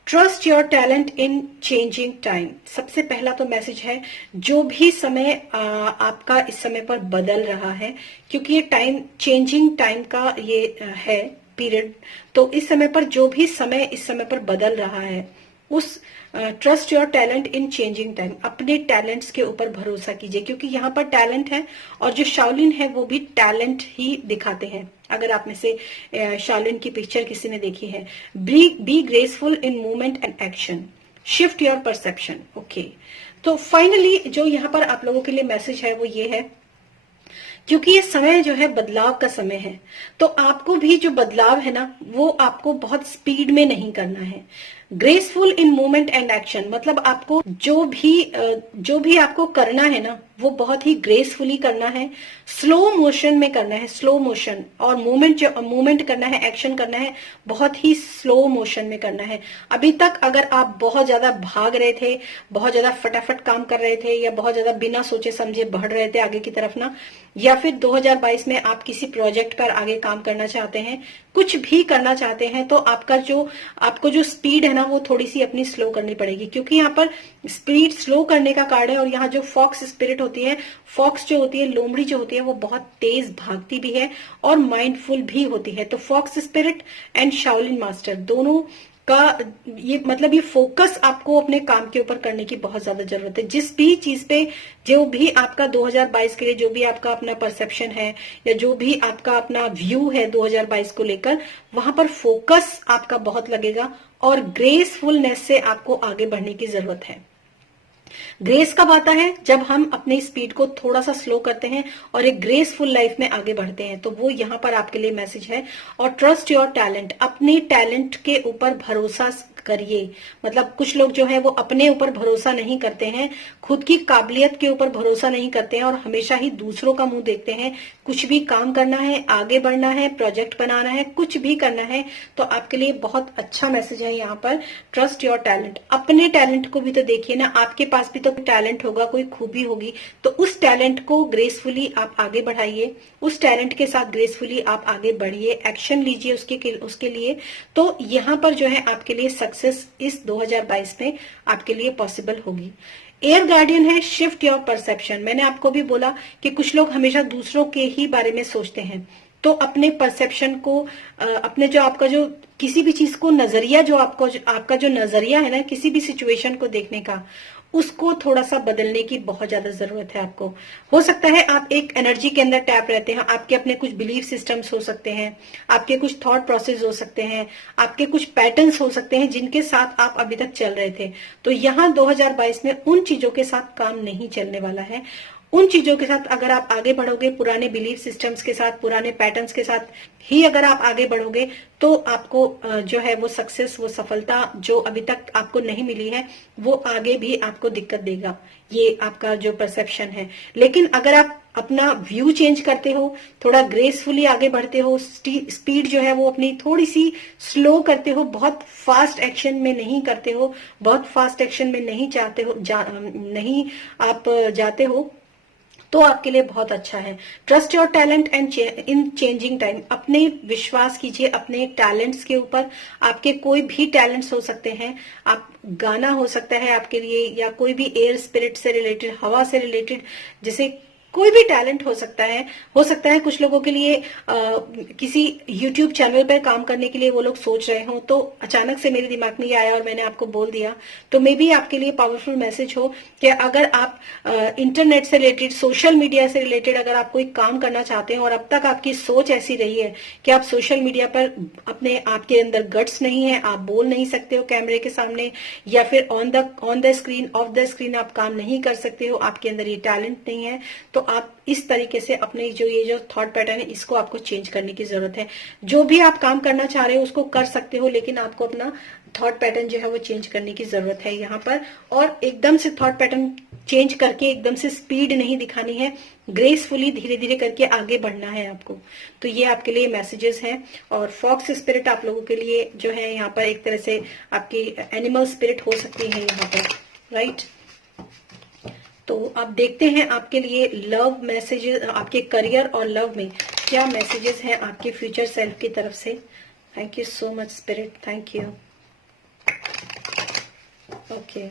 trust your talent in changing time. सबसे पहला तो मैसेज है, जो भी समय आपका इस समय पर बदल रहा है, क्योंकि ये टाइम चेंजिंग टाइम का ये है पीरियड, तो इस समय पर जो भी समय इस समय पर बदल रहा है उस trust your talent in changing time, अपने टैलेंट्स के ऊपर भरोसा कीजिए, क्योंकि यहाँ पर टैलेंट है और जो शाओलिन है वो भी टैलेंट ही दिखाते हैं। अगर आप में से शाओलिन की पिक्चर किसी ने देखी है, be graceful in movement and action, shift your perception, okay. तो फाइनली जो यहाँ पर आप लोगों के लिए मैसेज है वो ये है, क्योंकि ये समय जो है बदलाव का समय है, तो आपको भी जो बदलाव है ना वो आपको बहुत स्पीड में नहीं करना है। Graceful in movement and action, मतलब आपको जो भी आपको करना है ना वो बहुत ही ग्रेसफुली करना है, स्लो मोशन में करना है, स्लो मोशन। और मूवमेंट करना है, एक्शन करना है, बहुत ही स्लो मोशन में करना है। अभी तक अगर आप बहुत ज्यादा भाग रहे थे, बहुत ज्यादा फटाफट काम कर रहे थे, या बहुत ज्यादा बिना सोचे समझे बढ़ रहे थे आगे की तरफ ना, या फिर 2022 में आप किसी प्रोजेक्ट पर आगे काम करना चाहते हैं, कुछ भी करना चाहते हैं, तो आपको जो स्पीड है ना वो थोड़ी सी अपनी स्लो करनी पड़ेगी, क्योंकि यहाँ पर स्पीड स्लो करने का कार्ड है। और यहाँ जो फॉक्स स्पिरिट होती है, फॉक्स जो होती है, लोमड़ी जो होती है, वो बहुत तेज भागती भी है और माइंडफुल भी होती है। तो fox spirit and Shaolin master दोनों का ये मतलब ये फोकस आपको अपने काम के ऊपर करने की बहुत ज्यादा जरूरत है। जिस भी चीज पे, जो भी आपका 2022 के लिए जो भी आपका अपना परसेप्शन है या जो भी आपका अपना व्यू है 2022 को लेकर, वहां पर फोकस आपका बहुत लगेगा और ग्रेसफुलनेस से आपको आगे बढ़ने की जरूरत है। ग्रेस कब आता है? जब हम अपनी स्पीड को थोड़ा सा स्लो करते हैं और एक ग्रेसफुल लाइफ में आगे बढ़ते हैं। तो वो यहाँ पर आपके लिए मैसेज है। और ट्रस्ट योर टैलेंट, अपने टैलेंट के ऊपर भरोसा करिए। मतलब कुछ लोग जो है वो अपने ऊपर भरोसा नहीं करते हैं, खुद की काबिलियत के ऊपर भरोसा नहीं करते हैं और हमेशा ही दूसरों का मुंह देखते हैं। कुछ भी काम करना है, आगे बढ़ना है, प्रोजेक्ट बनाना है, कुछ भी करना है, तो आपके लिए बहुत अच्छा मैसेज है यहाँ पर, ट्रस्ट योर टैलेंट। अपने टैलेंट को भी तो देखिए ना, आपके पास भी तो टैलेंट होगा, कोई खूबी होगी, तो उस टैलेंट को ग्रेसफुली आप आगे बढ़ाइए, उस टैलेंट के साथ ग्रेसफुली आप आगे बढ़िए, एक्शन लीजिए उसके लिए। तो यहाँ पर जो है आपके लिए सक्सेस इस 2022 में आपके लिए पॉसिबल होगी। एयर गार्डियन है, शिफ्ट योर परसेप्शन। मैंने आपको भी बोला कि कुछ लोग हमेशा दूसरों के ही बारे में सोचते हैं, तो अपने परसेप्शन को, अपने जो आपका जो किसी भी चीज को नजरिया, जो आपका जो नजरिया है ना किसी भी सिचुएशन को देखने का, उसको थोड़ा सा बदलने की बहुत ज्यादा जरूरत है आपको। हो सकता है आप एक एनर्जी के अंदर टैप रहते हैं, आपके अपने कुछ बिलीफ सिस्टम्स हो सकते हैं, आपके कुछ थॉट प्रोसेस हो सकते हैं, आपके कुछ पैटर्न्स हो सकते हैं जिनके साथ आप अभी तक चल रहे थे। तो यहाँ 2022 में उन चीजों के साथ काम नहीं चलने वाला है। उन चीजों के साथ अगर आप आगे बढ़ोगे, पुराने बिलीफ सिस्टम्स के साथ, पुराने पैटर्न्स के साथ ही अगर आप आगे बढ़ोगे, तो आपको जो है वो सक्सेस, वो सफलता जो अभी तक आपको नहीं मिली है, वो आगे भी आपको दिक्कत देगा। ये आपका जो परसेप्शन है। लेकिन अगर आप अपना व्यू चेंज करते हो, थोड़ा ग्रेसफुली आगे बढ़ते हो, स्पीड जो है वो अपनी थोड़ी सी स्लो करते हो, बहुत फास्ट एक्शन में नहीं करते हो, बहुत फास्ट एक्शन में नहीं चाहते हो, नहीं आप जाते हो, तो आपके लिए बहुत अच्छा है। Trust your talent and in changing time. अपने विश्वास कीजिए अपने टैलेंट्स के ऊपर। आपके कोई भी टैलेंट्स हो सकते हैं, आप गाना हो सकता है आपके लिए, या कोई भी एयर स्पिरिट से रिलेटेड, हवा से रिलेटेड, जैसे कोई भी टैलेंट हो सकता है कुछ लोगों के लिए किसी YouTube चैनल पर काम करने के लिए वो लोग सोच रहे हो, तो अचानक से मेरे दिमाग में ये आया और मैंने आपको बोल दिया, तो मे बी आपके लिए पावरफुल मैसेज हो कि अगर आप इंटरनेट से रिलेटेड, सोशल मीडिया से रिलेटेड अगर आप कोई काम करना चाहते हैं और अब तक आपकी सोच ऐसी रही है कि आप सोशल मीडिया पर अपने, आपके अंदर गट्स नहीं है, आप बोल नहीं सकते हो कैमरे के सामने, या फिर on the screen, of the screen आप काम नहीं कर सकते हो, आपके अंदर ये टैलेंट नहीं है, तो आप इस तरीके से अपने जो थॉट पैटर्न है इसको आपको चेंज करने की जरूरत है। जो भी आप काम करना चाह रहे हो उसको कर सकते हो, लेकिन आपको अपना थॉट पैटर्न जो है वो चेंज करने की जरूरत है यहाँ पर। और एकदम से थॉट पैटर्न चेंज करके एकदम से स्पीड नहीं दिखानी है, ग्रेसफुली धीरे धीरे करके आगे बढ़ना है आपको। तो ये आपके लिए मैसेजेस हैं। और फॉक्स स्पिरिट आप लोगों के लिए जो है यहाँ पर एक तरह से आपकी एनिमल स्पिरिट हो सकती है यहाँ पर, राइट। तो अब देखते हैं आपके लिए लव मैसेजेस, आपके करियर और लव में क्या मैसेजेस हैं आपके फ्यूचर सेल्फ की तरफ से। Thank you so much spirit, thank you. Okay,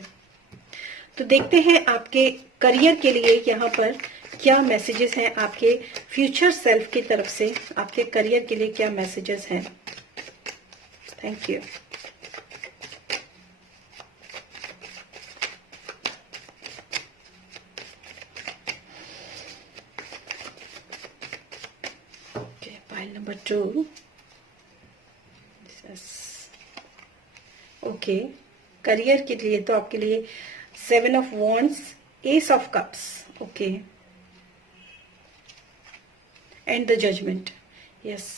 तो देखते हैं आपके करियर के लिए यहाँ पर क्या मैसेजेस हैं आपके फ्यूचर सेल्फ की तरफ से। आपके करियर के लिए क्या मैसेजेस हैं। Thank you. Number 2। Okay, career के लिए तो आपके लिए 7 of wands, ace of cups, okay, and the judgement. Yes,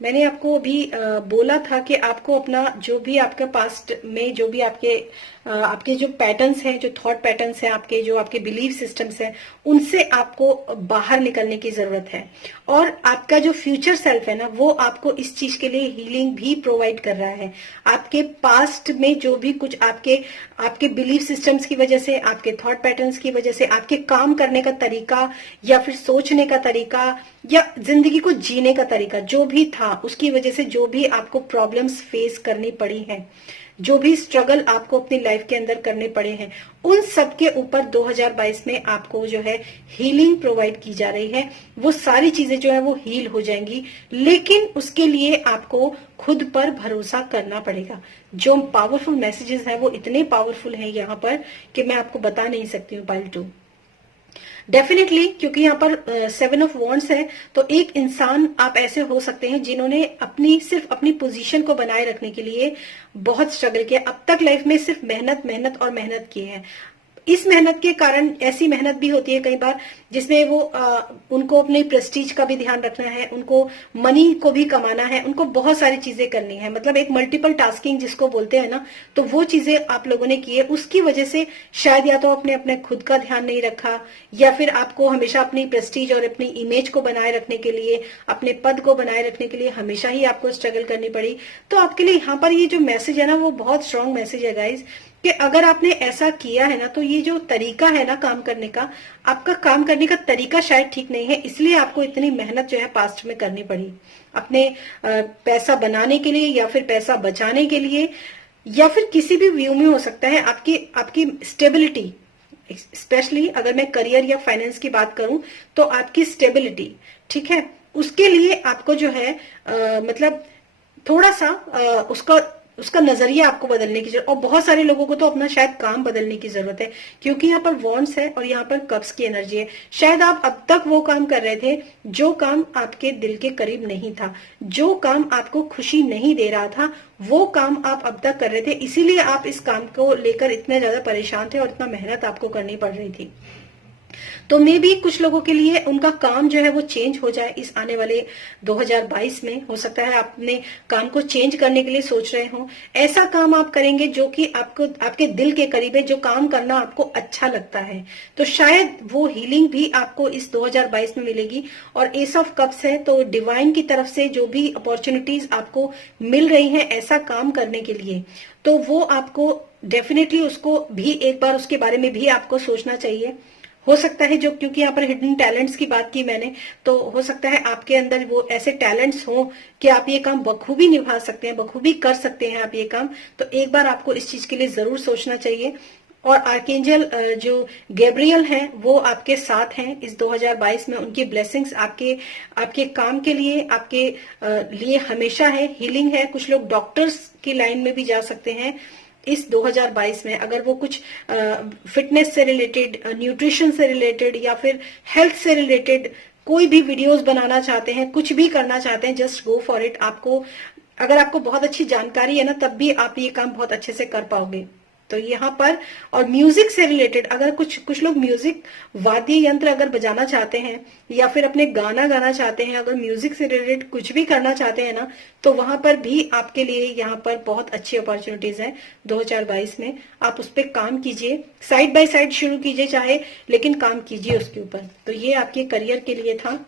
मैंने आपको अभी बोला था कि आपको अपना जो भी आपके पास्ट में जो भी आपके जो पैटर्न्स हैं, जो थॉट पैटर्न्स हैं, आपके जो आपके बिलीफ सिस्टम्स हैं, उनसे आपको बाहर निकलने की जरूरत है। और आपका जो फ्यूचर सेल्फ है ना, वो आपको इस चीज के लिए हीलिंग भी प्रोवाइड कर रहा है। आपके पास्ट में जो भी कुछ आपके बिलीफ सिस्टम्स की वजह से, आपके थॉट पैटर्न्स की वजह से, आपके काम करने का तरीका या फिर सोचने का तरीका या जिंदगी को जीने का तरीका जो भी था, उसकी वजह से जो भी आपको प्रॉब्लम्स फेस करनी पड़ी हैं, जो भी स्ट्रगल आपको अपनी लाइफ के अंदर करने पड़े हैं, उन सब के ऊपर 2022 में आपको जो है हीलिंग प्रोवाइड की जा रही है। वो सारी चीजें जो है वो हील हो जाएंगी, लेकिन उसके लिए आपको खुद पर भरोसा करना पड़ेगा। जो पावरफुल मैसेजेस हैं वो इतने पावरफुल हैं यहाँ पर कि मैं आपको बता नहीं सकती हूँ पाइल 2। डेफिनेटली, क्योंकि यहाँ पर 7 ऑफ वॉन्ड्स है, तो एक इंसान आप ऐसे हो सकते हैं जिन्होंने सिर्फ अपनी पोजीशन को बनाए रखने के लिए बहुत स्ट्रगल किया। अब तक लाइफ में सिर्फ मेहनत मेहनत और मेहनत की है। इस मेहनत के कारण ऐसी मेहनत भी होती है कई बार जिसमें वो उनको अपने प्रेस्टीज का भी ध्यान रखना है, उनको मनी को भी कमाना है, उनको बहुत सारी चीजें करनी है, मतलब एक मल्टीपल टास्किंग जिसको बोलते हैं ना, तो वो चीजें आप लोगों ने की है। उसकी वजह से शायद या तो अपने खुद का ध्यान नहीं रखा, या फिर आपको हमेशा अपनी प्रेस्टीज और अपनी इमेज को बनाए रखने के लिए, अपने पद को बनाए रखने के लिए हमेशा ही आपको स्ट्रगल करनी पड़ी। तो आपके लिए यहाँ पर ये जो मैसेज है ना, वो बहुत स्ट्रांग मैसेज है गाइज, कि अगर आपने ऐसा किया है ना, तो ये जो तरीका है ना काम करने का, आपका काम करने का तरीका शायद ठीक नहीं है, इसलिए आपको इतनी मेहनत जो है पास्ट में करनी पड़ी अपने पैसा बनाने के लिए, या फिर पैसा बचाने के लिए, या फिर किसी भी व्यू में हो सकता है। आपकी स्टेबिलिटी, स्पेशली अगर मैं करियर या फाइनेंस की बात करूं, तो आपकी स्टेबिलिटी, ठीक है, उसके लिए आपको जो है मतलब थोड़ा सा उसका उसका नजरिया आपको बदलने की जरूरत, और बहुत सारे लोगों को तो अपना शायद काम बदलने की जरूरत है, क्योंकि यहाँ पर वॉन्ड्स है और यहाँ पर कप्स की एनर्जी है। शायद आप अब तक वो काम कर रहे थे जो काम आपके दिल के करीब नहीं था, जो काम आपको खुशी नहीं दे रहा था, वो काम आप अब तक कर रहे थे, इसीलिए आप इस काम को लेकर इतने ज्यादा परेशान थे और इतना मेहनत आपको करनी पड़ रही थी। तो मे भी कुछ लोगों के लिए उनका काम जो है वो चेंज हो जाए इस आने वाले 2022 में। हो सकता है आप अपने काम को चेंज करने के लिए सोच रहे हो, ऐसा काम आप करेंगे जो कि आपको आपके दिल के करीब है, जो काम करना आपको अच्छा लगता है। तो शायद वो हीलिंग भी आपको इस 2022 में मिलेगी। और एस ऑफ कप्स है तो डिवाइन की तरफ से जो भी अपॉर्चुनिटीज आपको मिल रही हैं ऐसा काम करने के लिए, तो वो आपको डेफिनेटली उसको भी एक बार उसके बारे में भी आपको सोचना चाहिए। हो सकता है जो, क्योंकि यहाँ पर हिडन टैलेंट्स की बात की मैंने, तो हो सकता है आपके अंदर वो ऐसे टैलेंट्स हो कि आप ये काम बखूबी निभा सकते हैं, बखूबी कर सकते हैं आप ये काम। तो एक बार आपको इस चीज के लिए जरूर सोचना चाहिए। और आर्केंजल जो गैब्रियल हैं वो आपके साथ हैं इस 2022 में। उनकी ब्लेसिंग्स आपके आपके काम के लिए, आपके लिए हमेशा है। हीलिंग है, कुछ लोग डॉक्टर्स की लाइन में भी जा सकते हैं इस 2022 में। अगर वो कुछ फिटनेस से रिलेटेड, न्यूट्रिशन से रिलेटेड या फिर हेल्थ से रिलेटेड कोई भी वीडियोस बनाना चाहते हैं, कुछ भी करना चाहते हैं, जस्ट गो फॉर इट। आपको अगर आपको बहुत अच्छी जानकारी है ना, तब भी आप ये काम बहुत अच्छे से कर पाओगे। तो यहाँ पर, और म्यूजिक से रिलेटेड अगर कुछ लोग म्यूजिक वाद्य यंत्र अगर बजाना चाहते हैं या फिर अपने गाना गाना चाहते हैं, अगर म्यूजिक से रिलेटेड कुछ भी करना चाहते हैं ना, तो वहां पर भी आपके लिए यहाँ पर बहुत अच्छी अपॉर्चुनिटीज हैं 2022 में। आप उस पर काम कीजिए, साइड बाय साइड शुरू कीजिए चाहे, लेकिन काम कीजिए उसके ऊपर। तो ये आपके करियर के लिए था।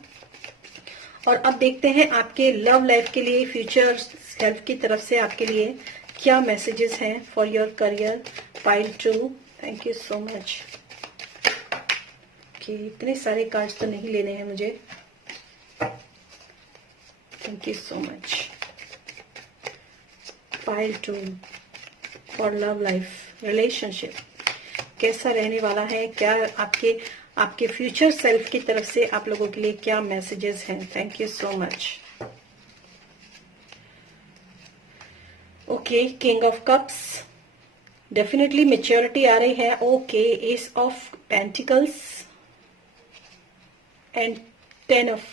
और अब देखते हैं आपके लव लाइफ के लिए, फ्यूचर सेल्फ की तरफ से आपके लिए क्या मैसेजेस हैं for your career. Pile 2, thank you so much. कि इतने सारे कार्ड्स तो नहीं लेने हैं मुझे। Thank you so much. Pile 2 for love life, relationship कैसा रहने वाला है, क्या आपके फ्यूचर सेल्फ की तरफ से आप लोगों के लिए क्या मैसेजेस हैं। Thank you so much. Okay, king of cups, definitely maturity आ रही है। Okay, ace of pentacles and 10 of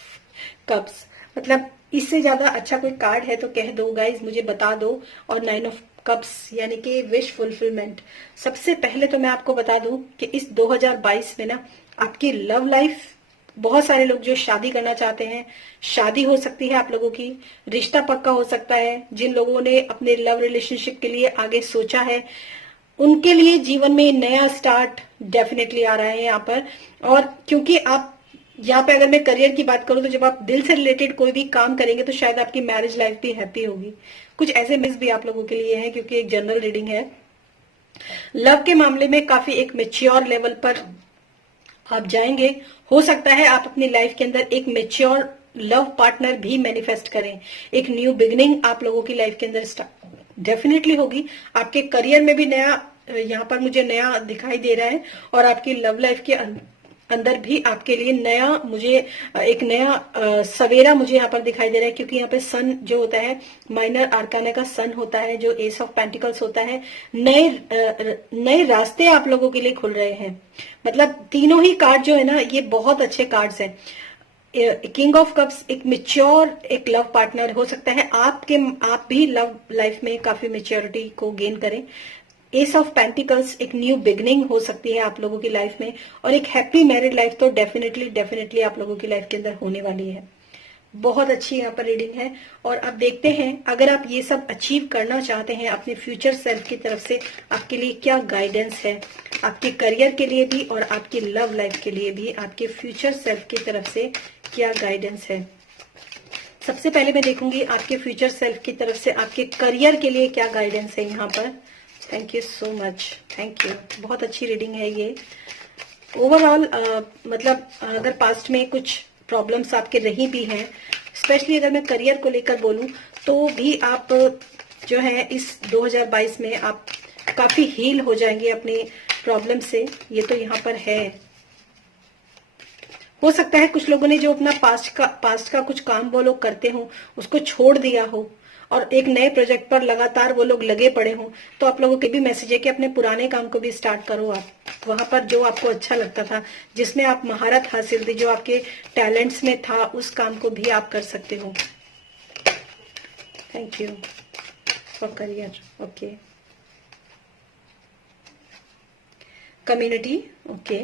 cups, मतलब इससे ज्यादा अच्छा कोई कार्ड है तो कह दो गाइज, मुझे बता दो। और 9 ऑफ कप्स यानी कि विश फुलफिलमेंट। सबसे पहले तो मैं आपको बता दूं कि इस 2022 में ना आपकी लव लाइफ, बहुत सारे लोग जो शादी करना चाहते हैं, शादी हो सकती है आप लोगों की, रिश्ता पक्का हो सकता है। जिन लोगों ने अपने लव रिलेशनशिप के लिए आगे सोचा है, उनके लिए जीवन में नया स्टार्ट डेफिनेटली आ रहा है यहाँ पर। और क्योंकि आप यहाँ पे, अगर मैं करियर की बात करूं तो जब आप दिल से रिलेटेड कोई भी काम करेंगे तो शायद आपकी मैरिज लाइफ भी हैप्पी होगी। कुछ ऐसे मिस भी आप लोगों के लिए है, क्योंकि एक जनरल रीडिंग है। लव के मामले में काफी एक मेच्योर लेवल पर आप जाएंगे। हो सकता है आप अपनी लाइफ के अंदर एक मेच्योर लव पार्टनर भी मैनिफेस्ट करें। एक न्यू बिगिनिंग आप लोगों की लाइफ के अंदर डेफिनेटली होगी। आपके करियर में भी नया, यहाँ पर मुझे नया दिखाई दे रहा है। और आपकी लव लाइफ के अंदर भी आपके लिए नया, मुझे एक नया सवेरा मुझे यहाँ पर दिखाई दे रहा है। क्योंकि यहाँ पे सन जो होता है, माइनर आर्काना का सन होता है, जो एस ऑफ पेंटिकल्स होता है। नए रास्ते आप लोगों के लिए खुल रहे हैं। मतलब तीनों ही कार्ड जो है ना, ये बहुत अच्छे कार्ड्स हैं। किंग ऑफ कप्स एक मेच्योर, एक लव पार्टनर हो सकता है। आप भी लव लाइफ में काफी मेच्योरिटी को गेन करें। एस ऑफ पेंटिकल्स एक न्यू बिगनिंग हो सकती है आप लोगों की लाइफ में। और एक हैप्पी मैरिड लाइफ तो डेफिनेटली आप लोगों की लाइफ के अंदर होने वाली है। बहुत अच्छी यहाँ पर रीडिंग है। और अब देखते हैं, अगर आप ये सब अचीव करना चाहते हैं अपने फ्यूचर सेल्फ की तरफ से, आपके लिए क्या गाइडेंस है, आपके करियर के लिए भी और आपकी लव लाइफ के लिए भी, आपके फ्यूचर सेल्फ की तरफ से क्या गाइडेंस है। सबसे पहले मैं देखूंगी आपके फ्यूचर सेल्फ की तरफ से आपके करियर के लिए क्या गाइडेंस है यहाँ पर। Thank you so much, thank you. बहुत अच्छी रीडिंग है ये। ओवरऑल मतलब अगर पास्ट में कुछ प्रॉब्लम्स आपके रही भी हैं, स्पेशली अगर मैं करियर को लेकर बोलूं, तो भी आप जो है इस 2022 में आप काफी हील हो जाएंगे अपनी प्रॉब्लम से। ये तो यहाँ पर है। हो सकता है कुछ लोगों ने जो अपना पास्ट का कुछ काम वो लोग करते हो उसको छोड़ दिया हो, और एक नए प्रोजेक्ट पर लगातार वो लोग लगे पड़े हों, तो आप लोगों के भी मैसेज है कि अपने पुराने काम को भी स्टार्ट करो। आप वहां पर जो आपको अच्छा लगता था, जिसमें आप महारत हासिल थी, जो आपके टैलेंट्स में था, उस काम को भी आप कर सकते हो। Thank you for career. Okay, community. Okay,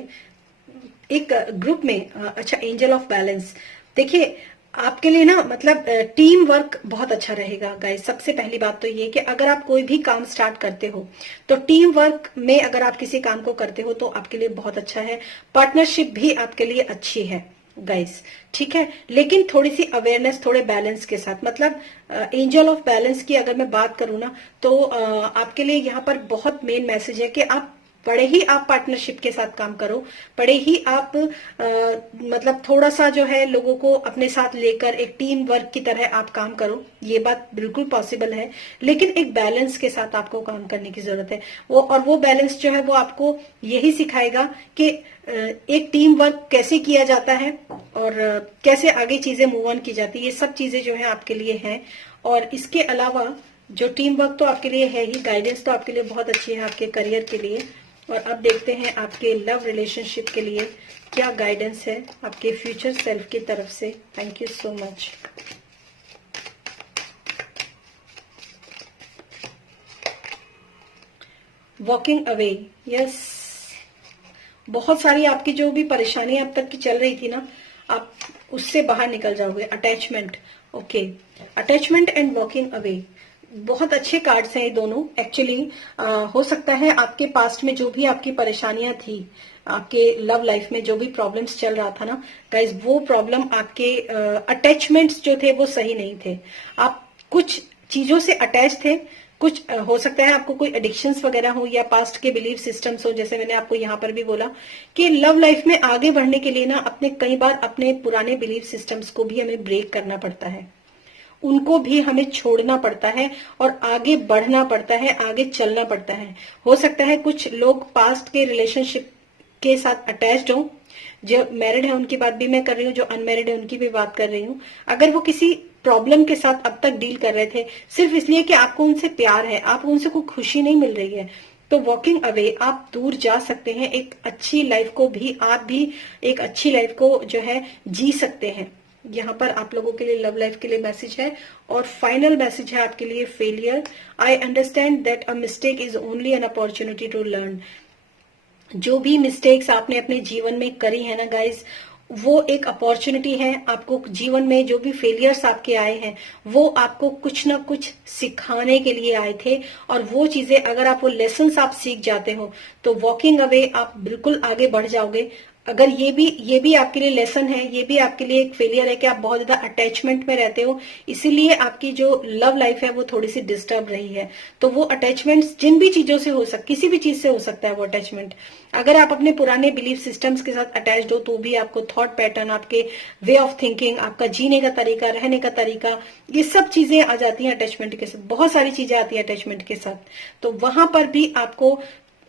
एक ग्रुप में अच्छा, एंजल ऑफ बैलेंस। देखिए आपके लिए ना मतलब टीम वर्क बहुत अच्छा रहेगा गाइस। सबसे पहली बात तो ये कि अगर आप कोई भी काम स्टार्ट करते हो तो टीम वर्क में अगर आप किसी काम को करते हो तो आपके लिए बहुत अच्छा है। पार्टनरशिप भी आपके लिए अच्छी है गाइस, ठीक है। लेकिन थोड़ी सी अवेयरनेस, थोड़े बैलेंस के साथ, मतलब एंजल ऑफ बैलेंस की अगर मैं बात करूं ना तो आपके लिए यहाँ पर बहुत मेन मैसेज है कि आप बड़े ही आप पार्टनरशिप के साथ काम करो, बड़े ही आप मतलब थोड़ा सा जो है लोगों को अपने साथ लेकर एक टीम वर्क की तरह आप काम करो। ये बात बिल्कुल पॉसिबल है, लेकिन एक बैलेंस के साथ आपको काम करने की जरूरत है। वो बैलेंस जो है वो आपको यही सिखाएगा कि एक टीम वर्क कैसे किया जाता है और कैसे आगे चीजें मूव ऑन की जाती है। ये सब चीजें जो है आपके लिए हैं। और इसके अलावा जो टीम वर्क तो आपके लिए है ही, गाइडेंस तो आपके लिए बहुत अच्छी है आपके करियर के लिए। और अब देखते हैं आपके लव रिलेशनशिप के लिए क्या गाइडेंस है आपके फ्यूचर सेल्फ की तरफ से। Thank you so much. Walking away, yes. बहुत सारी आपकी जो भी परेशानी अब तक की चल रही थी ना, आप उससे बाहर निकल जाओगे। Attachment, okay, attachment and walking away, बहुत अच्छे कार्ड्स हैं ये दोनों एक्चुअली। हो सकता है आपके पास्ट में जो भी आपकी परेशानियां थी, आपके लव लाइफ में जो भी प्रॉब्लम्स चल रहा था ना गाइज, वो प्रॉब्लम आपके अटैचमेंट्स जो थे वो सही नहीं थे। आप कुछ चीजों से अटैच थे, कुछ हो सकता है आपको कोई एडिक्शंस वगैरह हो या पास्ट के बिलीफ सिस्टम्स हो। जैसे मैंने आपको यहाँ पर भी बोला कि लव लाइफ में आगे बढ़ने के लिए ना अपने कई बार अपने पुराने बिलीफ सिस्टम्स को भी हमें ब्रेक करना पड़ता है, उनको भी हमें छोड़ना पड़ता है और आगे बढ़ना पड़ता है, आगे चलना पड़ता है। हो सकता है कुछ लोग पास्ट के रिलेशनशिप के साथ अटैच्ड हो, जो मैरिड है उनकी बात भी मैं कर रही हूँ, जो अनमैरिड है उनकी भी बात कर रही हूँ। अगर वो किसी प्रॉब्लम के साथ अब तक डील कर रहे थे सिर्फ इसलिए कि आपको उनसे प्यार है, आपको उनसे कोई खुशी नहीं मिल रही है, तो वॉकिंग अवे आप दूर जा सकते हैं। एक अच्छी लाइफ को भी आप भी एक अच्छी लाइफ को जो है जी सकते हैं। यहाँ पर आप लोगों के लिए लव लाइफ के लिए मैसेज है। और फाइनल मैसेज है आपके लिए failure. I understand that a mistake is only an opportunity to learn. जो भी मिस्टेक्स आपने अपने जीवन में करी है ना गाइज, वो एक अपॉर्चुनिटी है। आपको जीवन में जो भी फेलियर्स आपके आए हैं वो आपको कुछ ना कुछ सिखाने के लिए आए थे, और वो चीजें अगर आप वो लेसन्स आप सीख जाते हो तो वॉकिंग अवे आप बिल्कुल आगे बढ़ जाओगे। अगर ये भी आपके लिए लेसन है, ये भी आपके लिए एक फेलियर है कि आप बहुत ज्यादा अटैचमेंट में रहते हो, इसीलिए आपकी जो लव लाइफ है वो थोड़ी सी डिस्टर्ब रही है। तो वो अटैचमेंट्स जिन भी चीजों से हो सकता, किसी भी चीज से हो सकता है वो अटैचमेंट। अगर आप अपने पुराने बिलीफ सिस्टम्स के साथ अटैच्ड हो तो भी आपको थॉट पैटर्न, आपके वे ऑफ थिंकिंग, आपका जीने का तरीका, रहने का तरीका, ये सब चीजें आ जाती हैं अटैचमेंट के साथ। बहुत सारी चीजें आती है अटैचमेंट के साथ। तो वहां पर भी आपको,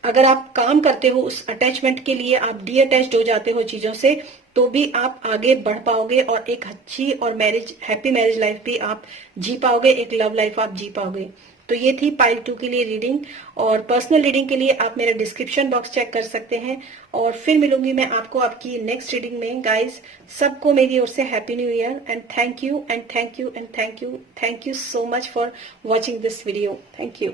अगर आप काम करते हो उस अटैचमेंट के लिए, आप डी अटैच्ड हो जाते हो चीजों से, तो भी आप आगे बढ़ पाओगे और एक अच्छी और हैप्पी मैरिज लाइफ भी आप जी पाओगे, एक लव लाइफ आप जी पाओगे। तो ये थी पाइल 2 के लिए रीडिंग। और पर्सनल रीडिंग के लिए आप मेरा डिस्क्रिप्शन बॉक्स चेक कर सकते हैं। और फिर मिलूंगी मैं आपको आपकी नेक्स्ट रीडिंग में। गाइज, सबको मेरी ओर से happy new year and thank you and thank you and thank you so much for watching this video. Thank you.